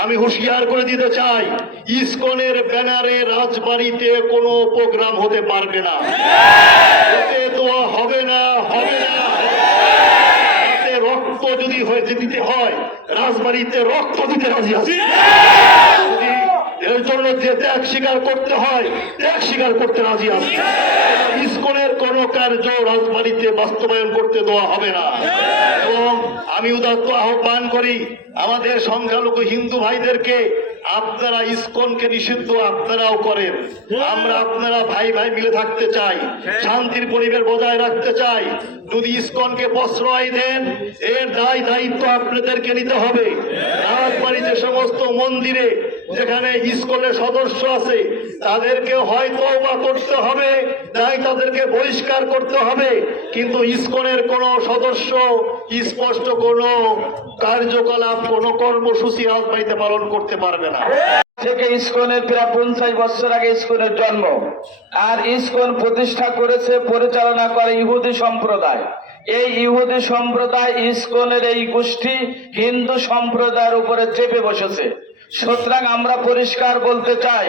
আমি হুঁশিয়ার করে দিতে চাই, ইসকনের ব্যানারে রাজবাড়িতে কোনো প্রোগ্রাম হতে পারবে না, হতে দেওয়া হবে না, হবে না। তাতে রক্ত যদি হয়েছে দিতে হয়, রাজবাড়িতে রক্ত দিতে রাজি আছি। এর জন্য যে ত্যাগ স্বীকার করতে হয়, ত্যাগ স্বীকার করতে রাজি আছে। ইসকনের কোন কার্য রাজবাড়িতে বাস্তবায়ন করতে দেওয়া হবে না। এবং আমি উদাত্ত আহ্বান করি আমাদের সংখ্যালঘু হিন্দু ভাইদেরকে, আপনারা ইসকনকে নিষিদ্ধ আপনারাও করেন, আমরা আপনারা ভাই ভাই মিলে থাকতে চাই, শান্তির পরিবেশ বজায় রাখতে চাই। যদি ইসকনকে প্রশ্রয় দেন, এর দায়িত্ব আপনাদেরকে নিতে হবে। রাজবাড়ি যে সমস্ত মন্দিরে যেখানে ইসকনের সদস্য আছে, তাদেরকে হয়তো বা করতে হবে, তাই তাদেরকে বহিষ্কার করতে হবে, কিন্তু ইসকনের কোন সদস্য স্পষ্ট কোন কার্যকলাপ, কোন কর্মসূচি রাজবাড়িতে পালন করতে পারবে না। থেকে ইসকনের প্রায় 50 বছর আগে ইসকনের জন্ম, আর ইসকন প্রতিষ্ঠা করেছে, পরিচালনা করে ইহুদি সম্প্রদায়। এই ইহুদি সম্প্রদায় ইসকনের এই গোষ্ঠী হিন্দু সম্প্রদায়ের উপরে চেপে বসেছে। সুতরাং আমরা পরিষ্কার বলতে চাই,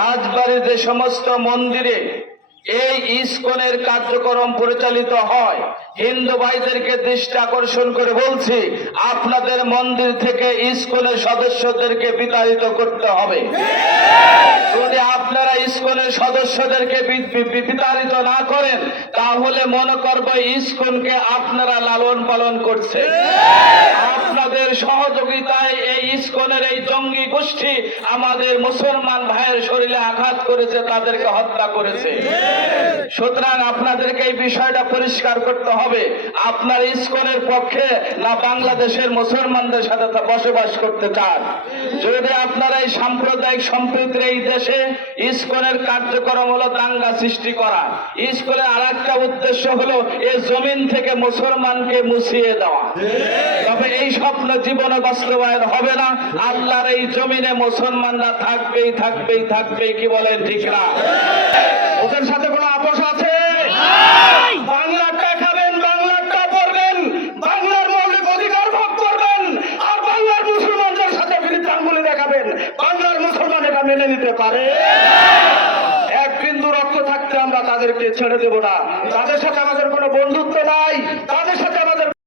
রাজবাড়ির যে সমস্ত মন্দিরে এই ইসকনের কার্যক্রম পরিচালিত হয়, হিন্দু ভাইদেরকে দৃষ্টি আকর্ষণ করে বলছি, আপনাদের মন্দির থেকে ইসকনের সদস্যদেরকে বিতাড়িত করতে হবে। যদি আপনারা ইসকনের সদস্যদেরকে বিতাড়িত না করেন, তাহলে মনে করবো ইসকনকে আপনারা লালন পালন করছে। আপনাদের সহযোগিতায় এই ইসকনের এই জঙ্গি গোষ্ঠী আমাদের মুসলমান ভাইয়ের শরীরে আঘাত করেছে, তাদেরকে হত্যা করেছে। সুতরাং আপনাদেরকে এই বিষয়টা পরিষ্কার করতে হবে, আপনার ইসকনের পক্ষে না বাংলাদেশের মুসলমানদের সাথে বসবাস করতে চান। যদি আপনারা এই সাম্প্রদায়িক সম্প্রীতির এই দেশে, ইসকনের কার্যক্রম হলো দাঙ্গা সৃষ্টি করা, ইসকনের আর একটা উদ্দেশ্য হলো এই জমিন থেকে মুসলমানকে মুছিয়ে দেওয়া। তবে এই স্বপ্ন জীবনে বাস্তবায়ন হবে না। আল্লাহর এই জমিনে মুসলমানরা থাকবেই থাকবেই থাকবেই, কি বলেন ঠিক না? ওদের সাথে কোনো আপোষ আছে? বাংলাটা খাবেন, বাংলাটা পড়বেন, বাংলার মৌলিক অধিকার ভোগ করবেন, আর বাংলার মুসলমানদের সাথে বিরুদ্ধে আঙ্গুলি দেখাবেন। বাংলার মুসলমান এটা মেনে নিতে পারে? এক বিন্দু রক্ত থাকতে আমরা তাদেরকে ছেড়ে দেব না। তাদের সাথে আমাদের কোনো বন্ধু